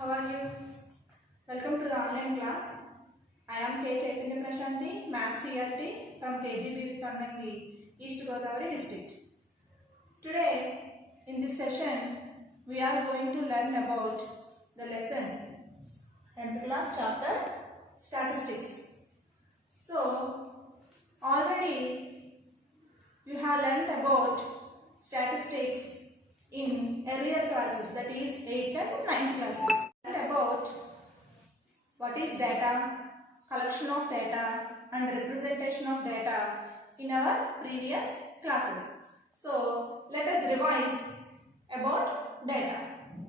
How are you? Welcome to the online class. I am K. Chaitanya Prashanti, Maths CRT from KGB Tandangi, East Godavari district. Today, in this session, we are going to learn about the lesson 10th class chapter Statistics. So, already you have learnt about statistics in earlier classes, that is 8th and 9th classes. And about what is data, collection of data and representation of data in our previous classes. So let us revise about data.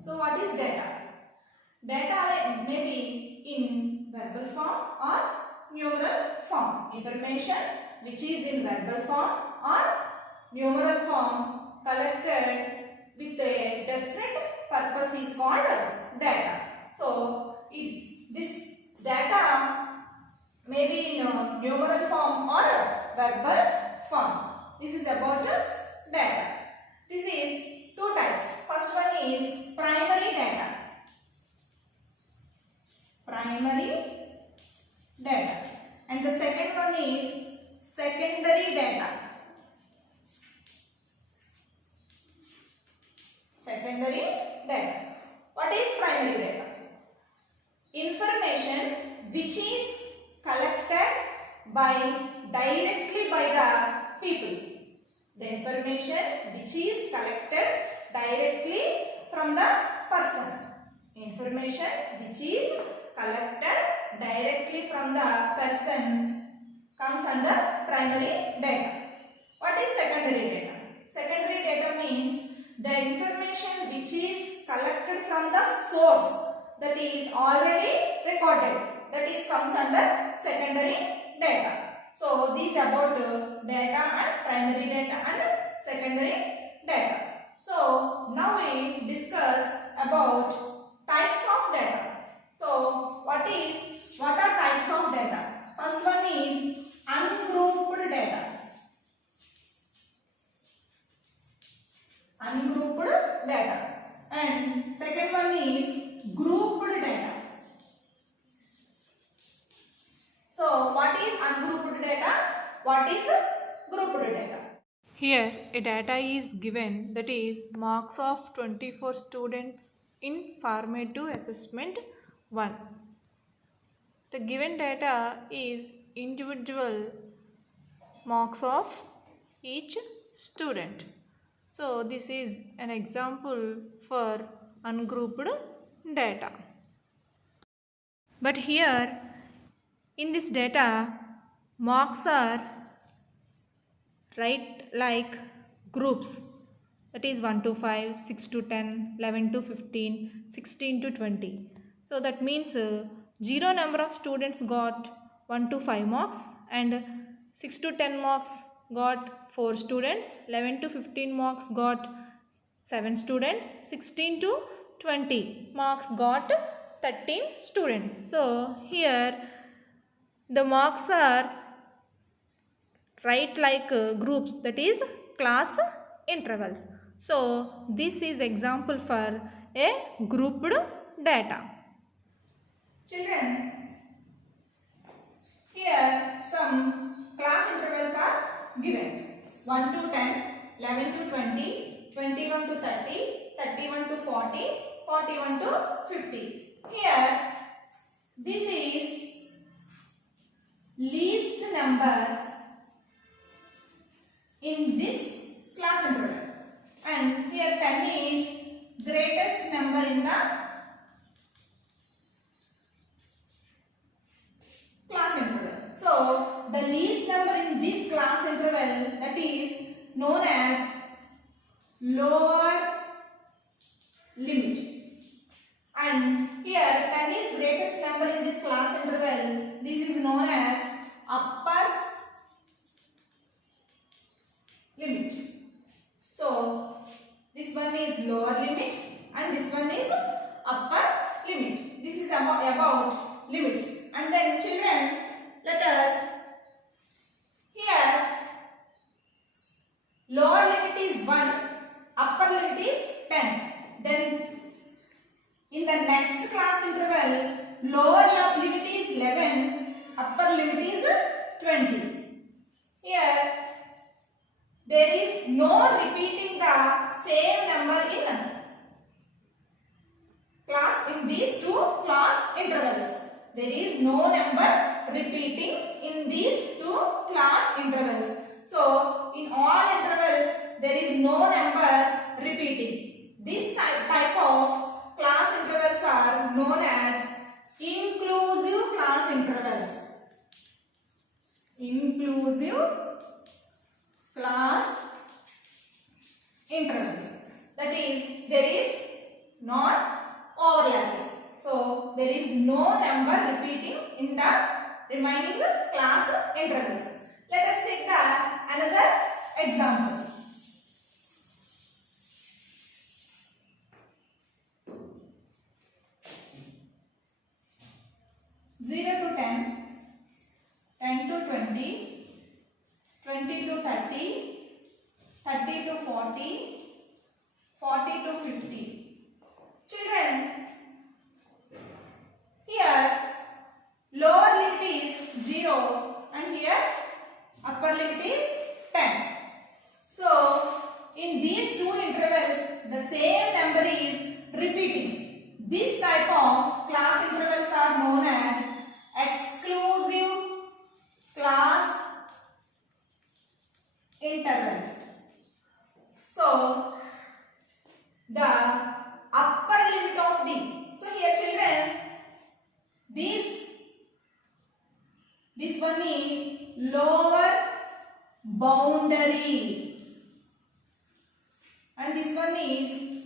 So what is data? Data may be in verbal form or numeral form. Information which is in verbal form or numeral form collected with a different purpose is called data. So this data may be in numeral form or verbal form. This is about data. This is two types. First one is primary data. Primary data. And the second one is secondary data. Secondary data. What is primary data? Information which is collected directly by the people. The information which is collected directly from the person. Information which is collected directly from the person comes under primary data. What is secondary data? Secondary data means the information which is collected from the source that is already recorded, that is comes under secondary data. So these about data and primary data and secondary data. So now we discuss about types of data. So what are types of data? First one is ungrouped data. Ungrouped data. And second one is grouped data. So what is ungrouped data? What is grouped data? Here a data is given, that is marks of 24 students in formative assessment 1. The given data is individual marks of each student. So this is an example for ungrouped data. But here in this data, marks are like groups, that is 1 to 5, 6 to 10, 11 to 15, 16 to 20. So that means 0 number of students got 1 to 5 marks and 6 to 10 marks got 4 students, 11 to 15 marks got 7 students, 16 to 20 marks got 13 students. So here the marks are like groups, that is class intervals. So this is example for a grouped data. Children, here some class intervals are given. 1 to 10, 11 to 20, 21 to 30, 31 to 40, 41 to 50. Here this is least number in this class interval, and here 10 is greatest number in the class interval. So the least number in this class interval, that is known as lower limit, and here 10 is greatest number in this class interval. This is known as upper limit. So this one is lower limit and this one is upper limit. This is about limits. And then children, let us, here lower limit is 1, upper limit is 10. Then in the next next class interval, lower limit is 11, upper limit is 20. Here, there is no repeating the same number in class in these two class intervals. There is no number repeating in these two class intervals. So, in all intervals, there is no number repeating. This type of class intervals are known as inclusive class intervals. Inclusive class intervals. That is, there is not overlapping. So, there is no number repeating in the remaining class intervals. Let us take another example. Zero to 10, 10 to 20, 20 to 30, 30 to 40, 40 to 50. Children, here lower limit is 0 and here upper limit is 10. So, in these two intervals, the same number is repeating. This type of class intervals are known as exclusive class intervals. So, the upper limit of so here children, this one is lower boundary and this one is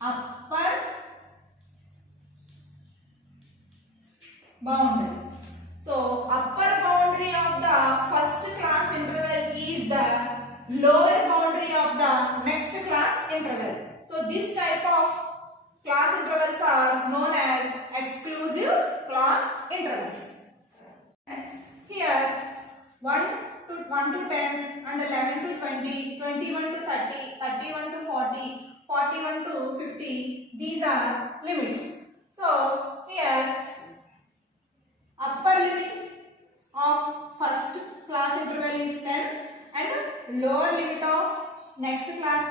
upper boundary. So, upper boundary of the first class interval is the lower boundary of the next class interval. So, this type of class intervals are known as exclusive class intervals. Here 1 to 10 and 11 to 20, 21 to 30, 31 to 40, 41 to 50, these are limits. So, here upper limit of first class interval is 10 and lower limit of next class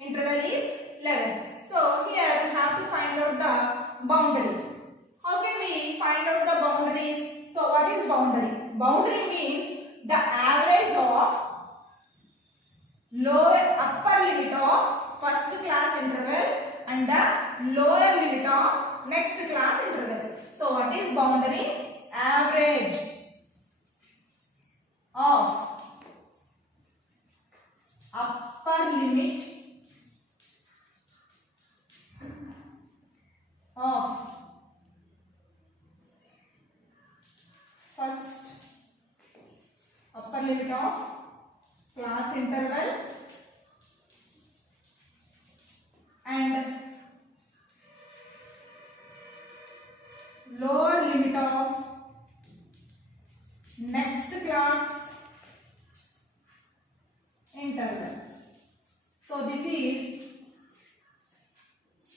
interval is 11. So, here we have to find out the boundaries. How can we find out the boundaries? So, what is boundary? Boundary means the average of upper limit of first class interval and the lower limit of next class interval. So, what is boundary? Average of upper limit of first upper limit of class interval and lower limit of next class interval. So, this is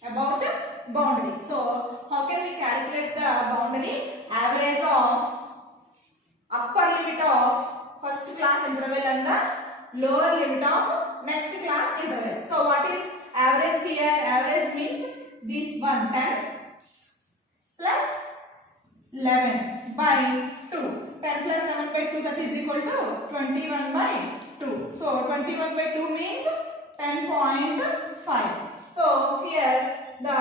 about the boundary. So, how can we calculate the boundary? Average of upper limit of first class interval and the lower limit of next class interval. So, what is average here? Average means this one 10 plus 11 by 2. 10 plus 11 by 2, that is equal to 21 by 2. So, 21 by 2 means 10.5. So, here the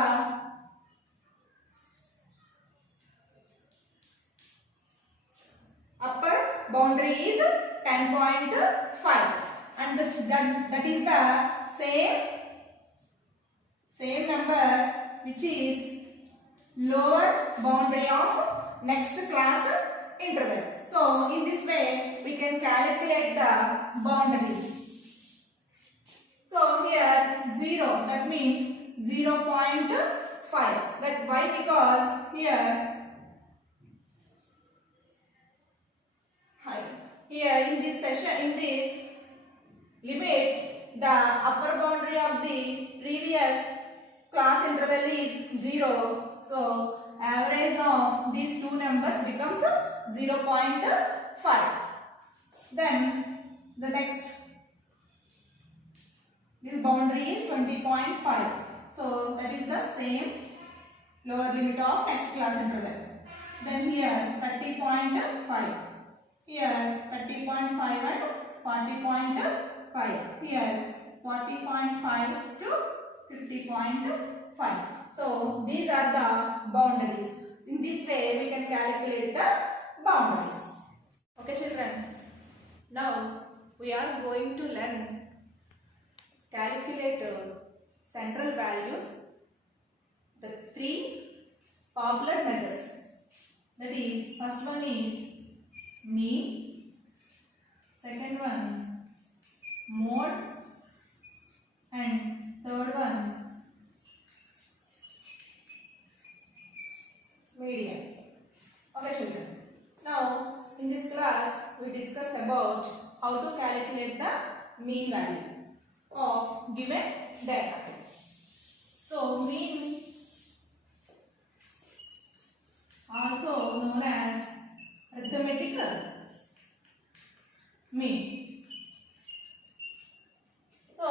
upper boundary is 10.5 and that is the same number which is lower boundary of next class interval. So, in this way we can calculate the boundaries. So, here 0, that means 0.5. That why? Because here in this limits, the upper boundary of the previous class interval is 0 becomes 0.5. Then the next, this boundary is 20.5. So that is the same lower limit of next class interval. Then here 30.5. Here 30.5 and 40.5. Here 40.5 to 50.5. So these are the boundaries. In this way we can calculate the boundaries. Okay children. Now we are going to learn calculate central values, the three popular measures. That is, first one is mean, second one mode, and third one median. Okay children. Now in this class we discuss about how to calculate the mean value of given data. So mean, also known as arithmetical mean. So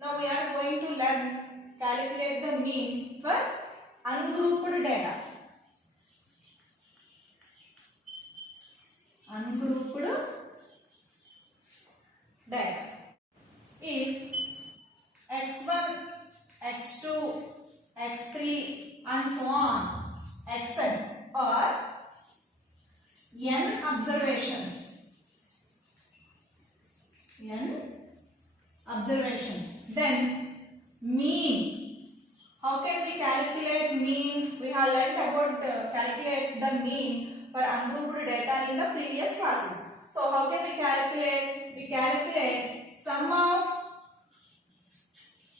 now we are going to learn calculate the mean for ungrouped data. Ungrouped data. If x1, x2, x3 and so on, xn are n observations, then mean. How can we calculate mean? We have learnt about calculate the mean for ungrouped data in the previous classes. So how can we calculate? We calculate sum of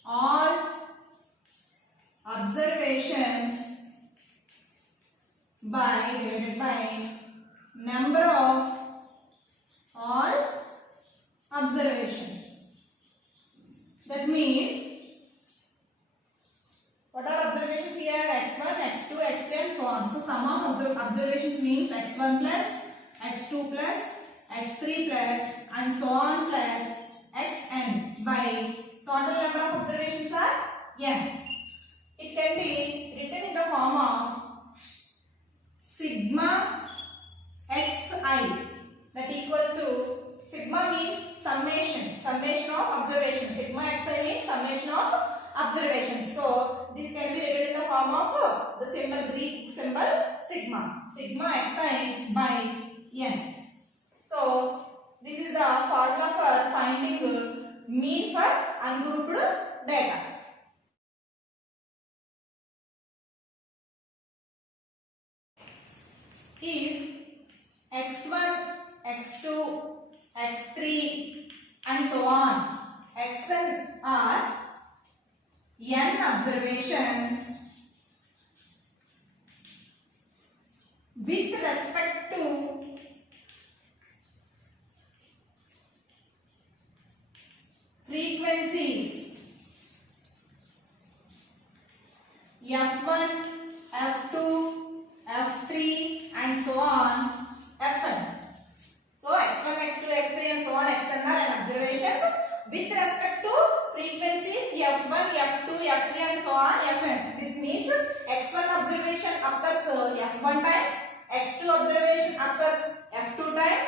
all observations divided by number of all observations. That means, what are observations here? x1, x2, x3 and so on. So sum of observations means x1 plus x2 plus x3 plus and so on plus xn by total number of observations are n. It can be written in the form of sigma xi, that equal to, sigma means summation of observations. Sigma xi means summation of observations. So this can be written in the form of the symbol, Greek symbol sigma xi by n. So this is the formula for finding mean for ungrouped data. If x1, x2, x3 and so on, xn are n observations with respect to frequencies f1, f2, f3 and so on, fn. So x1, x2, x3 and so on, xn are n observations with respect to frequencies f1, f2, f3 and so on, fn. This means x1 observation occurs f1 times, x2 observation occurs f2 times,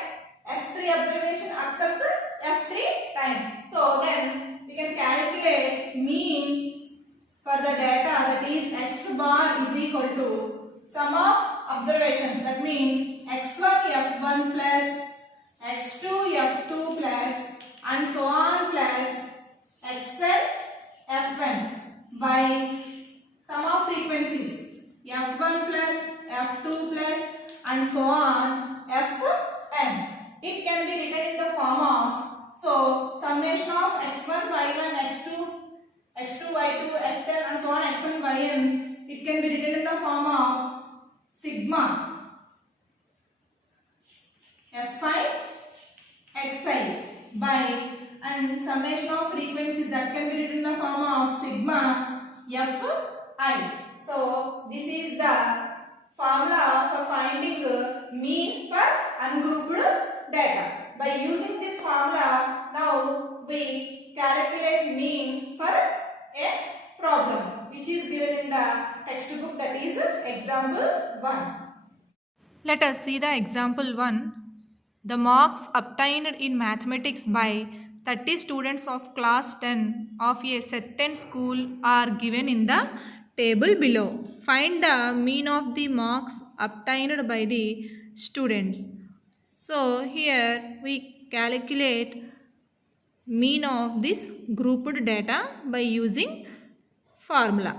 x3 observation occurs f3 times. So then we can calculate mean for the data, that is x bar is equal to sum of observations. That means x1 f1 plus x2 f2 plus and so on plus xn fn by sum of frequencies f1 plus f2 plus and so on fn. It can be written in the form of, so summation of x1 y1 x2 x2 y2 xn and so on xn yn. It can be written in the form of sigma fi xi by, and summation of frequencies, that can be written in the form of sigma fi. So this is the formula for finding in the textbook, that is example 1. Let us see the example 1. The marks obtained in mathematics by 30 students of class 10 of a certain school are given in the table below. Find the mean of the marks obtained by the students. So here we calculate mean of this grouped data by using formula.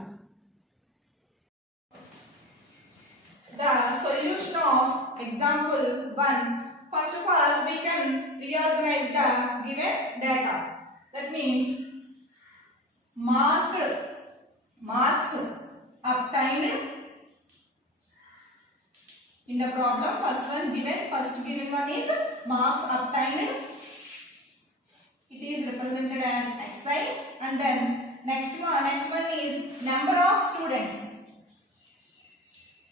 The solution of example 1. First of all, we can reorganize the given data. That means marks obtained in the problem. First given one is marks obtained. It is represented as xi, and then next one is number of students.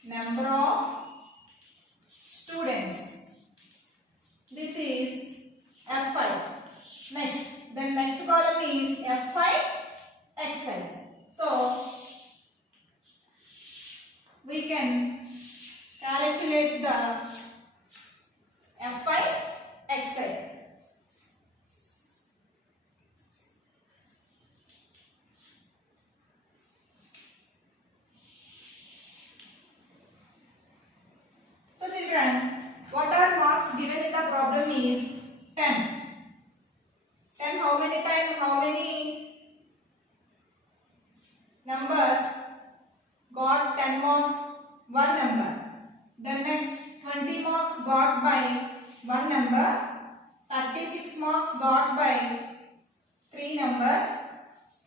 Number of students. This is F5. Next column is F5 xi. So we can calculate the F5 xi. So children, what are marks given in the problem is 10. 10 how many times, how many numbers got 10 marks? One number. Then next 20 marks got by one number. 36 marks got by 3 numbers.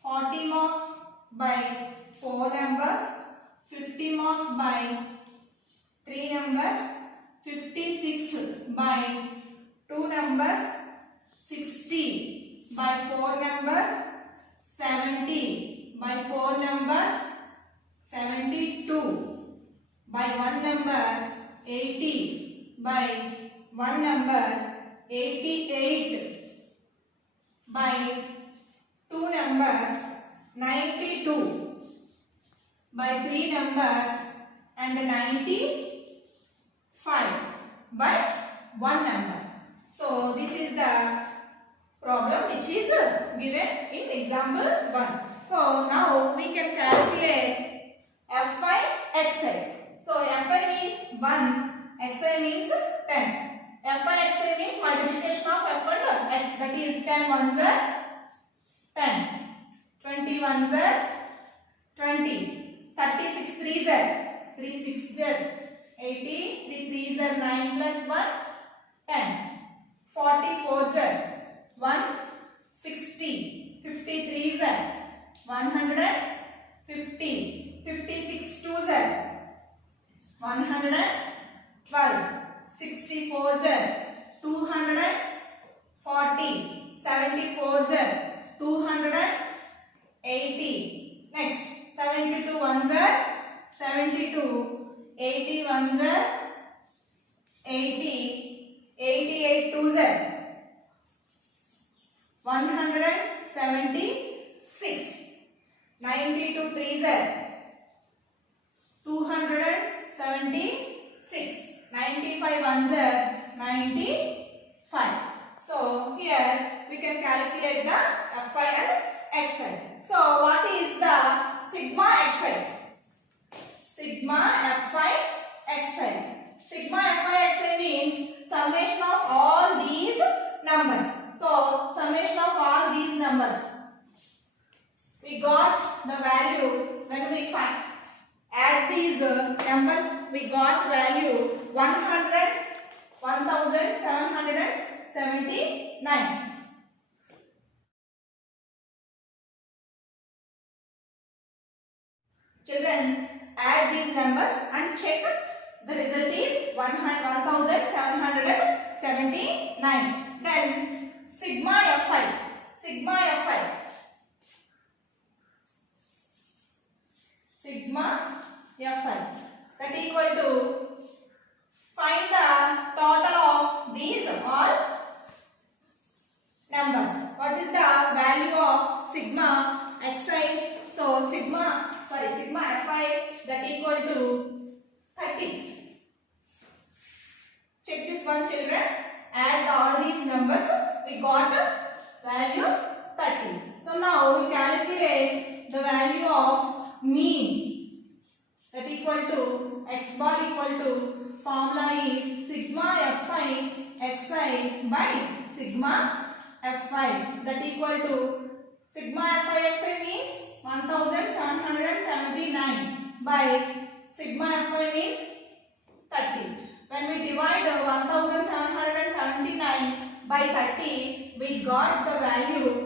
40 marks by 4 numbers. 50 marks by 3 numbers, 56 by 2 numbers, 60 by 4 numbers, 70 by 4 numbers, 72 by 1 number, 80 by 1 number, 88 by 2 numbers, 92 by 3 numbers, and 95 by 1 number. So this is the problem which is given in example 1. So now we can calculate F5 xi. So F5 means 1, xi means 10. F5 xi means multiplication of f and x, that is 10 ones are 10, 20 ones are 20, 36 threes are 3 6 are 80, 3 threes are 9 plus 1, 10, 44 are 160, 53 are 150, 56 twos are 112, 64 are 240, 74 are 280. Next 72 ones are 72, 80 ones are 80, 88 twos are 176, 92 threes are 276, 95 ones are 95. So here we can calculate the F5 and xi. So what is the sigma xi? Sigma F5 xi. Sigma F5 xi means summation of all these numbers. So summation of all these numbers. We got the value when we add these numbers. We got value 1779. Children, add these numbers and check. The result is 1779. Then sigma F5. Sigma F5. Sigma F5. That equal to, find the total of these all numbers. What is the value of sigma xi? So sigma F5 to 30. Check this one, children. Add all these numbers. We got value 30. So now we calculate the value of mean. That equal to x bar equal to formula is sigma fi xi by sigma fi. That equal to sigma fi xi means 1779 by sigma fi means 30. When we divide 1779 by 30, we got the value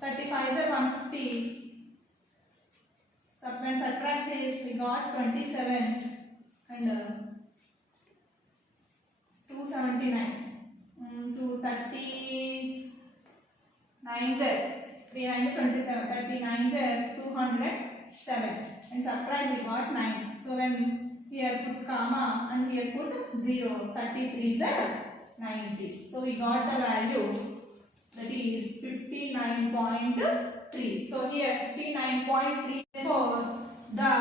35 is 150. When subtract this, we got 27 and 279 to 39 z 3927 39 z 207 and subtract we got 9. So when here put comma and here put 0, 33 z 90. So we got the value that is 59.3. So here 59.3. Therefore the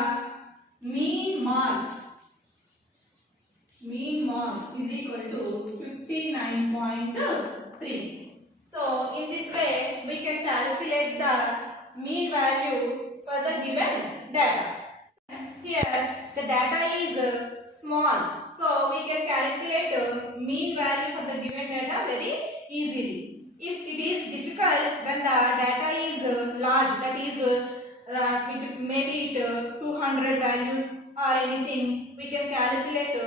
mean marks is equal to 59.3. So in this way we can calculate the mean value for the given data. Here the data is small, so we can calculate mean value for the given data very easily. If it is difficult when the data is large, that is maybe 200 values or anything, we can calculate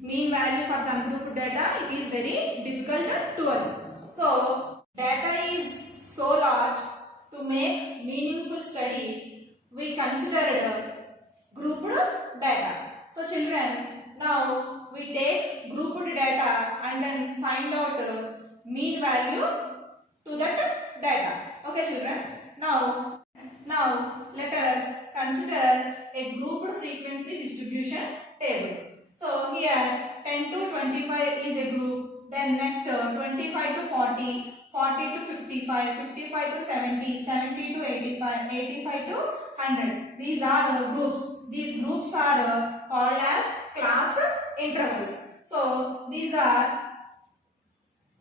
mean value for the ungrouped data. It is very difficult to us. So data is so large, to make meaningful study we considered grouped data. So children, now we take grouped data and then find out mean value to that data. Okay children, now let us consider a grouped frequency distribution table. So here 10 to 25 is a group, then next 25 to 40, 40 to 55, 55 to 70, 70 to 85, 85 to 100. These are groups. These groups are called as class intervals. So these are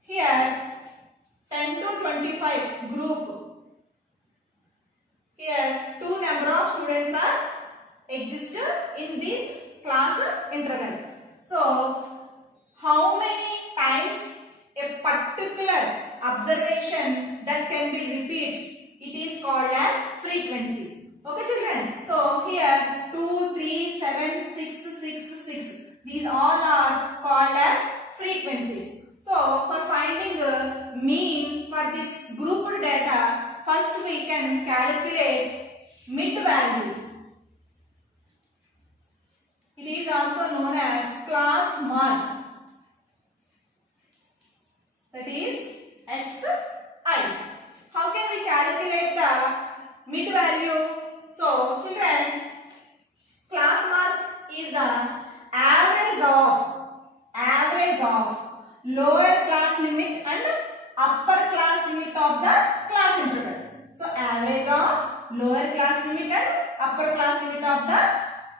here 10 to 25 group. Here two number of students are exist in this class interval. So how many times a particular observation that can be repeats, it is called as frequency. Okay children, so here 2, 3, 7, 6, 6, 6, these all are called as frequencies. So for finding mean for this grouped data, first we can calculate mid value. It is also known as class mark. That is xi. How can we calculate the mid value? So children, class mark is the average of lower class limit and upper class limit of the class interval. So average of lower class limit and upper class limit of the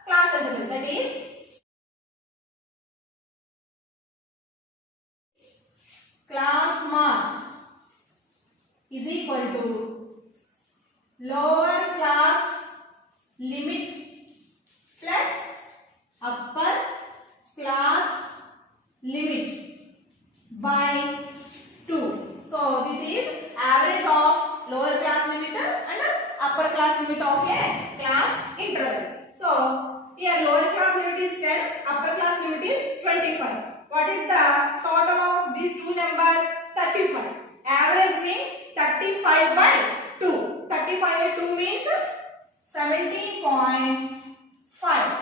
class interval. That is class mark is equal to lower class limit plus upper class limit by 2. So this is average of lower class limit and upper class limit of a class interval. So here lower class limit is 10, upper class limit is 25. What is the total of these two numbers? 35. Average means 35 by 2. 35 by 2 means 17.5.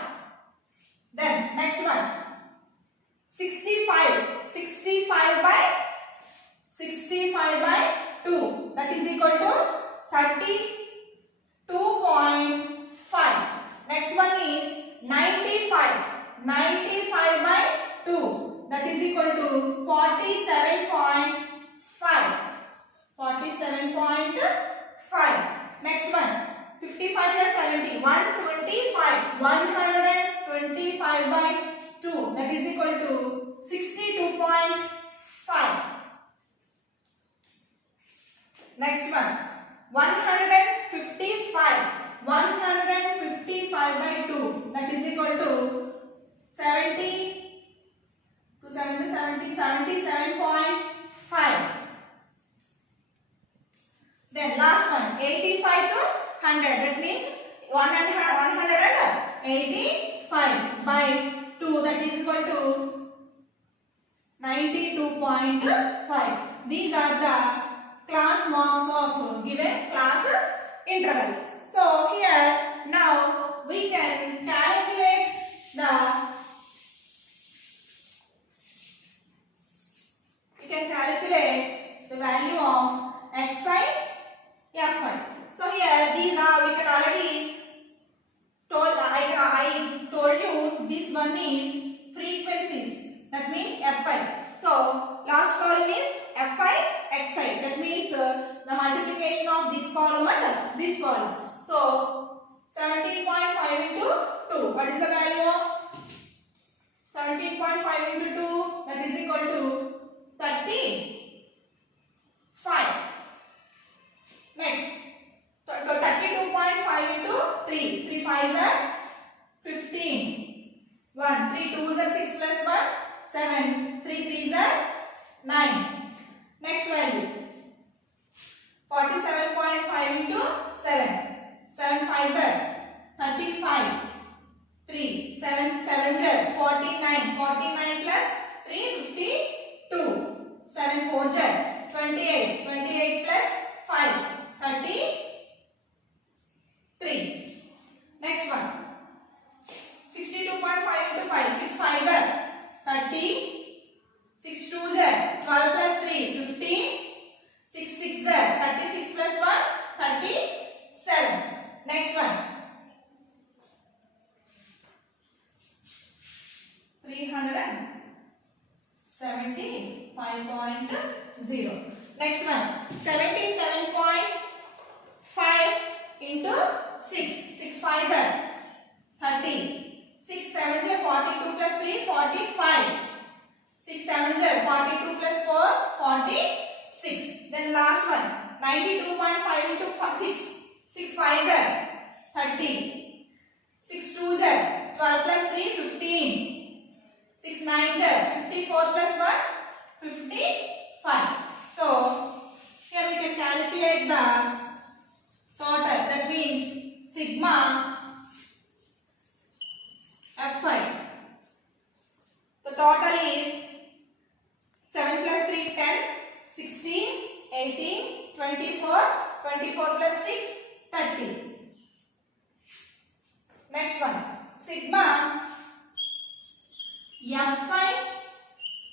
Then next one, 65. 65 by 2. That is equal to 32.5. Next one is 95. 95 by 2. That is equal to 47.5. 47.5. Next one, 125 plus 70. 125. 125 by 2. That is equal to 62.5. Next one. 155. 155 by 2. That is equal to 70. 77.5. Then last one, 85 to 100. That means 185 by 2. That is equal to 92.5. These are the class marks of given class intervals. So here now we can calculate the value of xi, fi. So here these are, we can already told, I told you this one is frequencies. That means fi. So last column is fi, xi. That means the multiplication of this column and this column. So 17.5 into 2. What is the value of 17.5 into 2? That is equal to 35. Next, 32.5 into 3. 3 5s are 15. 1. 3 2s are 6 plus 1. 7. 3 3s are 9. Next value. 47.5 into 7. 7 5s are 35. 3. 7 7s are 49. 49 plus 3 52. 7 4s are 28. 28 plus 5 33. Next one. 62.5 into 5. 6 5s are 30. 6 2s are 12 plus 3 15. 6 6s are 36 plus 1 37. Next one. 375.0. Next one. 77.5 into 6. 6 5s are 30. 6 7s are 42 plus 3 45. 6 7s are 42 plus 4 46. Then last one. 92.5 into 6. 6 5s are 30. 6 2s are 12 plus 3 15. 6 9s are 54 plus 1 55. So here we can calculate the total. That means sigma fi. The total is 7 plus 3 10, 16, 18, 24, 24 plus 6 30. Next one. Sigma fi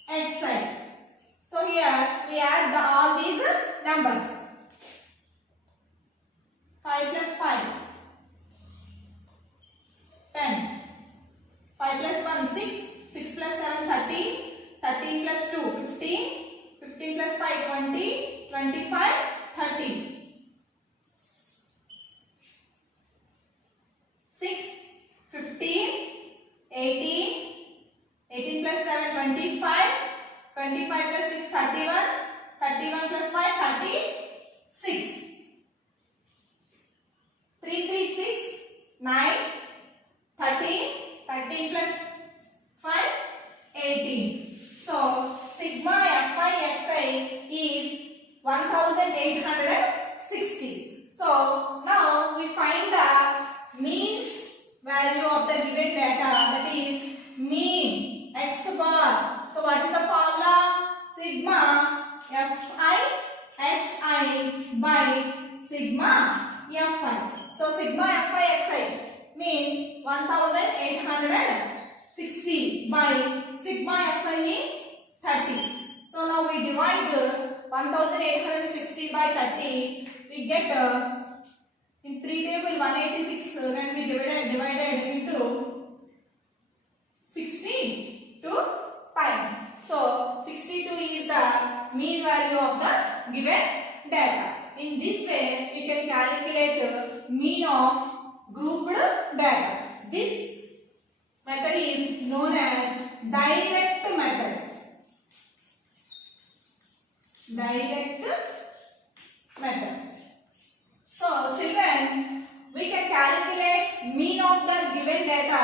xi. So here we add all these numbers. 5 plus 5 10. 5 plus 1 6. 6 plus 7 13. 13 plus 2 15. 15 plus 5 20. 25 30. 6 15. 18. 18 plus 7 25. 25 plus 6 31. 31 plus 5 36. 3 3 6 9. 13. 13 plus 5 18. So sigma fi xi is 1860. So now we find the mean value of the given data, that is mean x bar. So what is the formula? Sigma fi xi by sigma fi. So sigma fi xi means 1860 by sigma fi means 30. So now we divide 1860 by 30. We get in 3 table 186 when we divided into 62 times. So 62 is the mean value of the given data. In this way we can calculate mean mean of grouped data. This method is known as direct method. Direct method. So children, we can calculate mean of the given data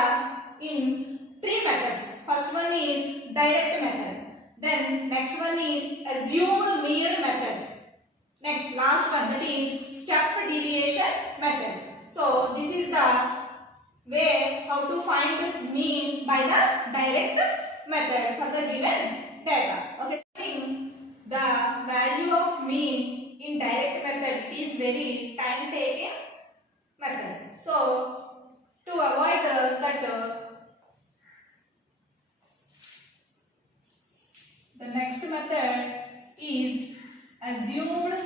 in three methods. First one is direct method. Then next one is assumed mean method. Next, last one, that is step deviation method. So this is the way how to find mean by the direct method for the given data. Okay, the value of mean in direct method, it is very time taking method. So to avoid the next method is assumed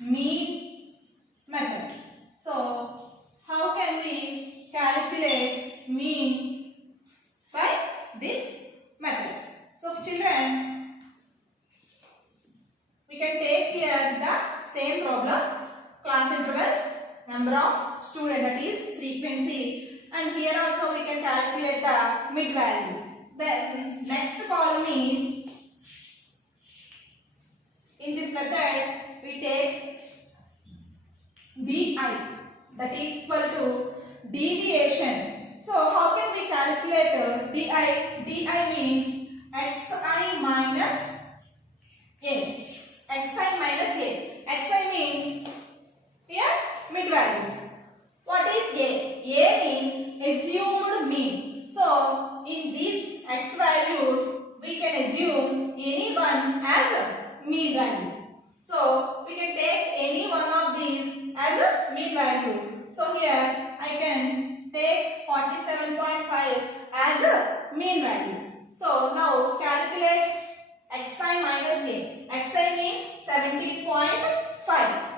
mean method. So how can we calculate mean by this method? So children, we can take here the same problem, class intervals, number of students, that is frequency, and here also we can calculate the mid value. Then next column is, in this method we take DI, that is equal to deviation. So how can we calculate DI? DI means xi minus a. Xi minus a. Xi means here mid values. What is a? A means assumed mean. So in these x values we can assume any one as a mean value. So we can take any one of these as a mean value. So here I can take 47.5 as a mean value. So now calculate xi minus a. Xi means 17.5.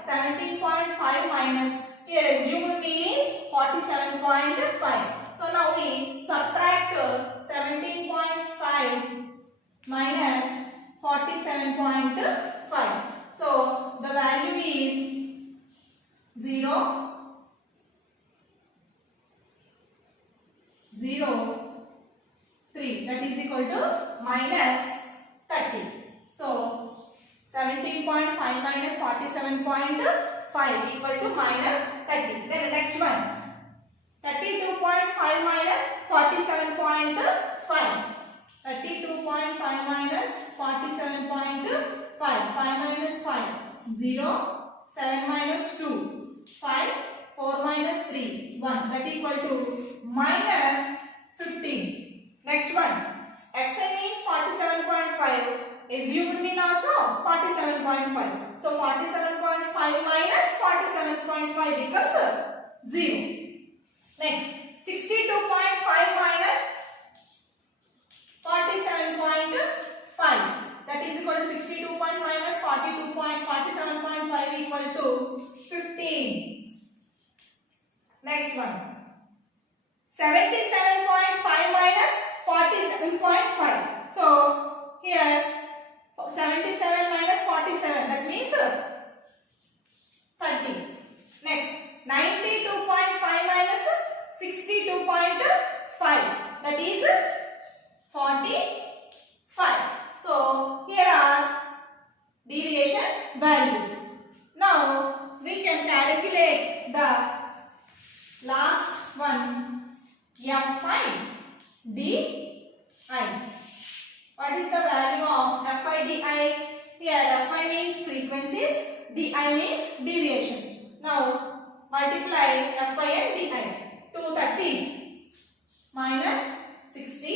17.5 minus, here assumed mean is 47.5. So now we subtract 17.5 minus 47.5. So the value is 0, 0, 3, that is equal to minus 30. So 17.5 minus 47.5 equal to minus 30. Then the next one, 32.5 minus 47.5. 32.5 minus 47.5. 5 minus 5. 0. 7 minus 2. 5. 4 minus 3. 1. That equal to minus 15. Next one. Xi means 47.5. Assumed mean also 47.5. So 47.5 minus 47.5 becomes 0. Next, 62.5 minus 47.5. That is equal to 62 minus 47.5 equal to 15. Next one. 77.5 minus 47.5. So here 77 minus 47, that means 30. Next, 92.5 minus 62.5, that is 45. So here are deviation values. Now we can calculate the last one, Fi di. What is the value of Fi di? Here Fi means frequencies, di means deviations. Now multiply Fi and di. 2 30s minus 60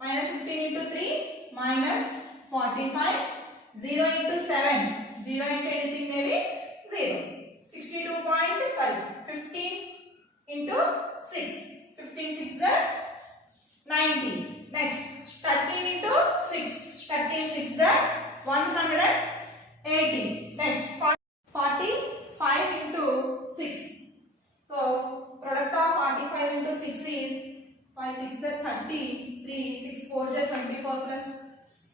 minus 15 into 3 minus 45. 0 into 7. 0 into anything may be 0. 62.5. 15 into 6. 15 6 are 90. Next, 13 into 6. 13 6 are 180. Next, 45 into 6. So, product of 45 into 6 is 5 6 is 30. 3 6 4 is 24 plus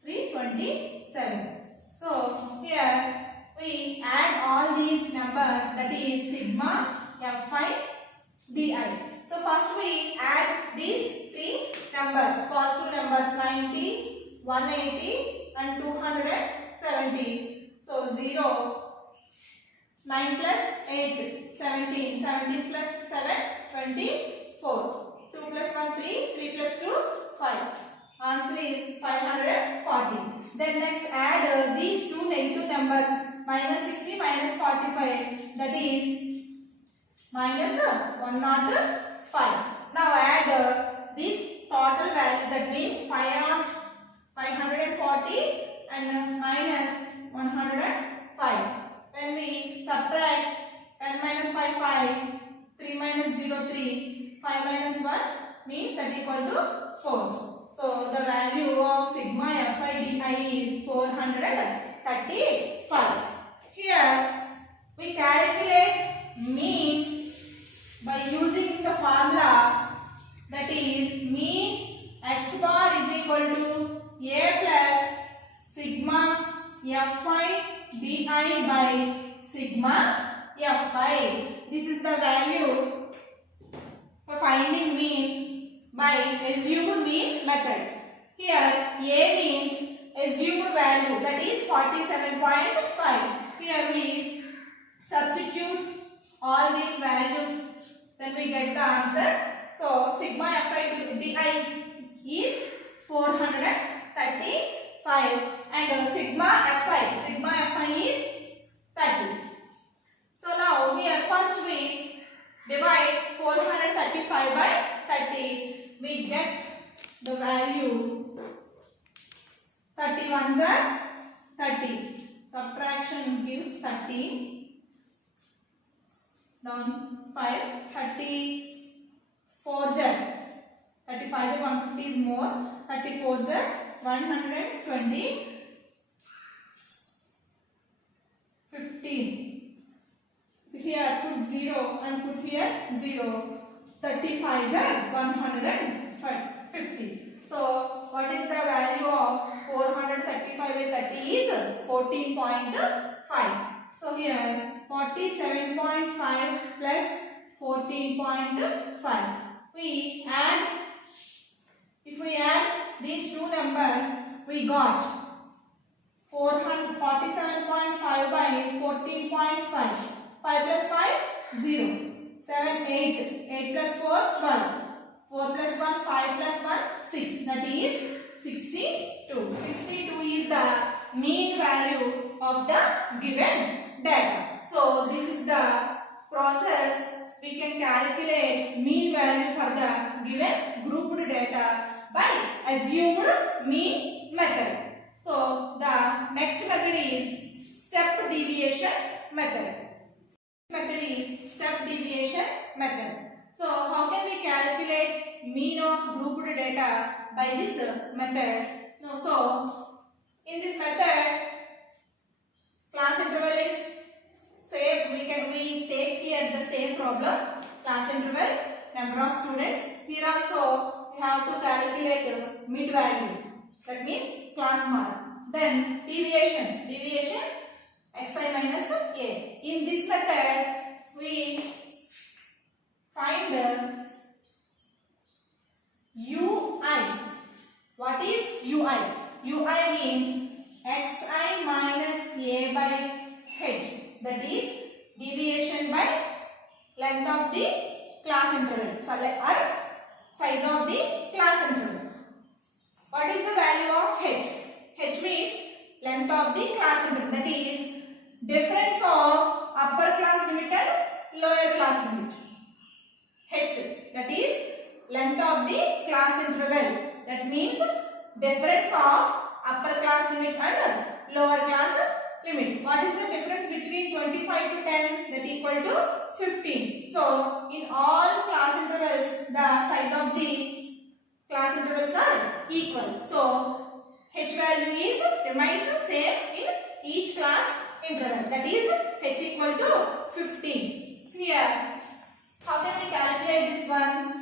3 27. So, here we add all these numbers, that is sigma Fi di. So first we add these three numbers, positive numbers 90, 180 and 270. So 0, 9 plus 8, 17, 17 plus 7, 24, 2 plus 1, 3, 3 plus 2, 5. Answer is 540. Then next add these two negative numbers, minus 60 minus 45, that is minus 105. Now add this total value, that means 540 and minus 105. When we subtract 10 minus 5, 5, 3 minus 0, 3, 5 minus 1 means that equal to 4. So the value of sigma Fi di is 435. Here we calculate mean by using the formula, that is mean x bar is equal to a plus sigma Fi di by sigma Fi. This is the value for finding mean by assumed mean method. Here a means assumed value, that is 47.5. Here we substitute all these values, then we get the answer. So sigma Fi di is 435 and sigma Fi is 30. So now here first we divide 435 by 30. We get the value 30 ones are 30. Subtraction gives 30. Down 5. 34 jar. 35 jar 150 is more. 34 jar 120. 15. Here put 0 and put here 0. 35 is 150. So what is the value of 435 by 30 is 14.5. So here 47.5 plus 14.5. We add, if we add these two numbers, we got 47.5 by 14.5. 5 plus 5, 0. 7, 8. 8 plus 4, 12. 4 plus 1, 5 plus 1, 6. That is 62. 62 is the mean value of the given data. So this is the process we can calculate mean value for the given grouped data by assumed mean method. So the next method is step deviation method. Method is step deviation method. So how can we calculate mean of grouped data by this method? So in this method, class interval is same. We take here the same problem. Class interval, number of students. Here also we have to calculate mid value. That means class mark. Then deviation xi minus a. In this method, we find ui. What is ui? Ui means xi minus a by h. That is deviation by length of the class interval or size of the class interval. What is the value of h? H means length of the class interval. That is difference of upper class limit and lower class limit. H, that is length of the class interval. That means difference of upper class limit and lower class limit. What is the difference between 25 to 10? That equal to 15. So in all class intervals, the size of the class intervals are equal. So h value remains same in each class interval. That is h equal to 15. Here, how can we calculate this one?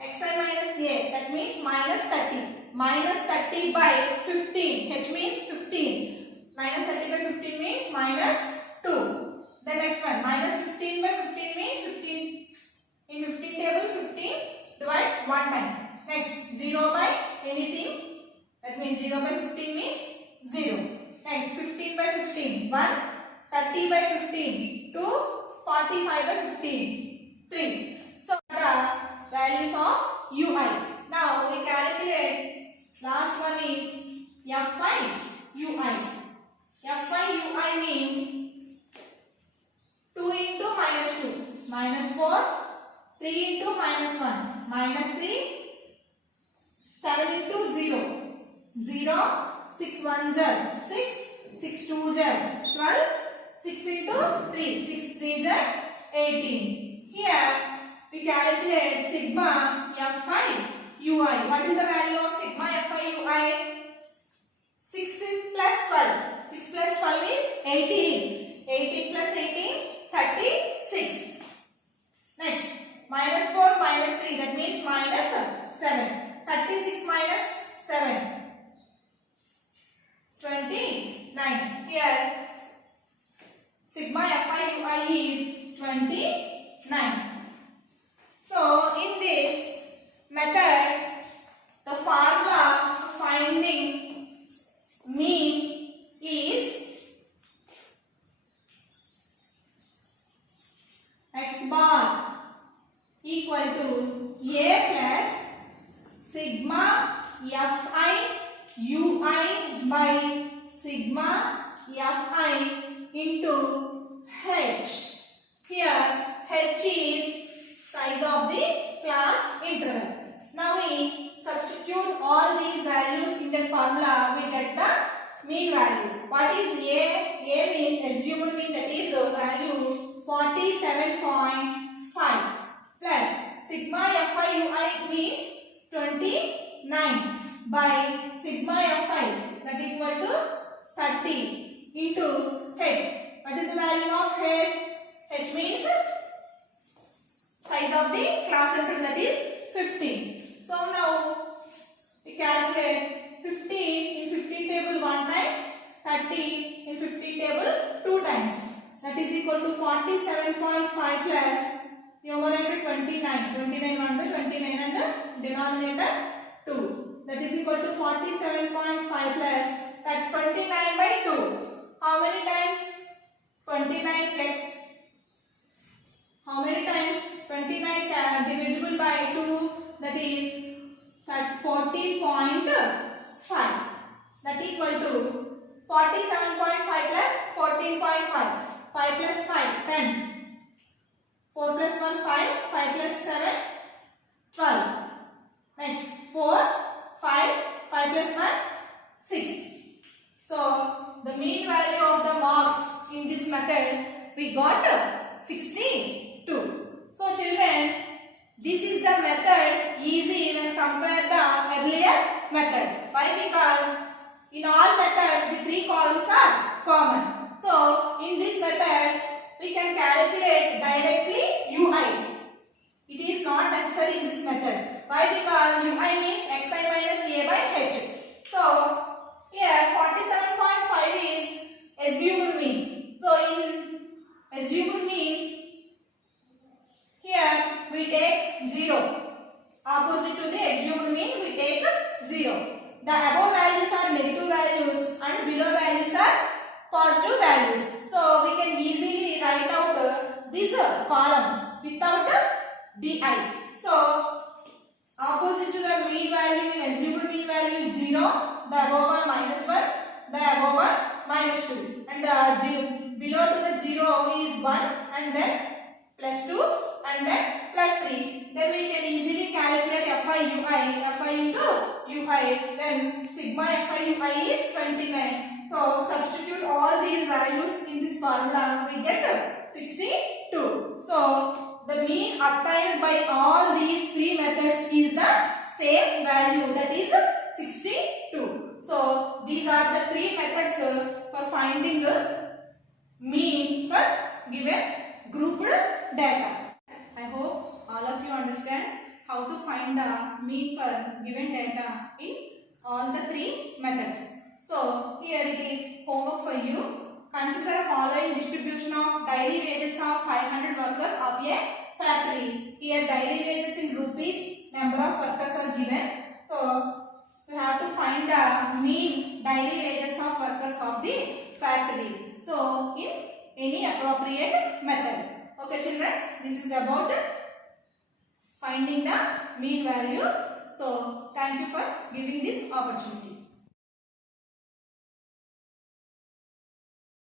Xi minus a, that means minus 30. Minus 30 by 15. H means 15. Minus 30 by 15 means minus 2. The next one, minus 15 15 by 15 means 15. In 15 table 15 divides one time. Next 0 by anything. That means 0 by 15 means 0. Next 15 by 15 1. 30 by 15 2. 45 by 15 3. So the values of ui. Now we calculate. Last one is F5 ui. F5 ui means 2 into minus 2 minus 4, 3 into minus 1 minus 3, 7 into 0 0, 6 1 0 6, 6 2 0 12, 6 into 3 6 3 0 18. Here we calculate sigma F5 ui. What is the value of sigma F5 ui? 6 plus 12. 6 plus 12 is 18. 18 plus 18, 36. Next, minus 4 minus 3, that means minus 7. 36 minus 7. 29. Here, sigma Fi ui is 29. So, in this method, the formula finding mean is x bar equal to a plus sigma Fi ui by sigma Fi into h. Here h is size of the class interval. Now we substitute all these values in the formula, we get the mean value. What is a? A means assumed mean, that is value 47.5 plus sigma Fi ui means 29 by sigma Fi, that equal to 30 into h. What is the value of h? H means size of the class interval, that is 15. So now we calculate 15 in 15 table one time, 30 in 15 table two times. That is equal to 47.5 plus numerator 29. 29 ones are 29 and denominator 2. That is equal to 47.5 plus that 29 by 2. How many times 29 gets? How many times 29 divisible by 2? That is 14.5. That equal to 47.5 plus 14.5. 5 plus 5, 10. 4 plus 1, 5. 5 plus 7, 12. Next, 4, 5. 5 plus 1, 6. So, the mean value of the marks in this method, we got 62. So, children, this is the method easy when compare the earlier method. Why? Because in all methods, the three columns are common. So, in this method, we can calculate directly ui. It is not necessary in this method. Why? Because ui means xi minus a by h. So, here 47.5 is assumed mean. So, in assumed mean, here we take 0. Opposite to the assumed mean, we take 0. The above values are negative values and below values are positive values. So, we can easily write out this column without di. So, opposite to the mean value, assumed mean value is 0. The above one minus 1. The above one minus 2. And the below to the 0 is 1 and then plus 2 and then plus 3. Then we can easily calculate Fi ui. Fi into ui. Then sigma Fi ui is 29. So, substitute all these values in this formula, we get 62. So, the mean obtained by all these three methods is the same value, that is 62. So, these are the three methods for finding mean for given grouped data. I hope all of you understand how to find the mean for given data in all the three methods. So, here it is homework for you. consider the following distribution of daily wages of 500 workers of a factory. Here daily wages in rupees, number of workers are given. So we have to find the mean daily wages of workers of the factory. So in any appropriate method. Okay children, this is about finding the mean value. So thank you for giving this opportunity.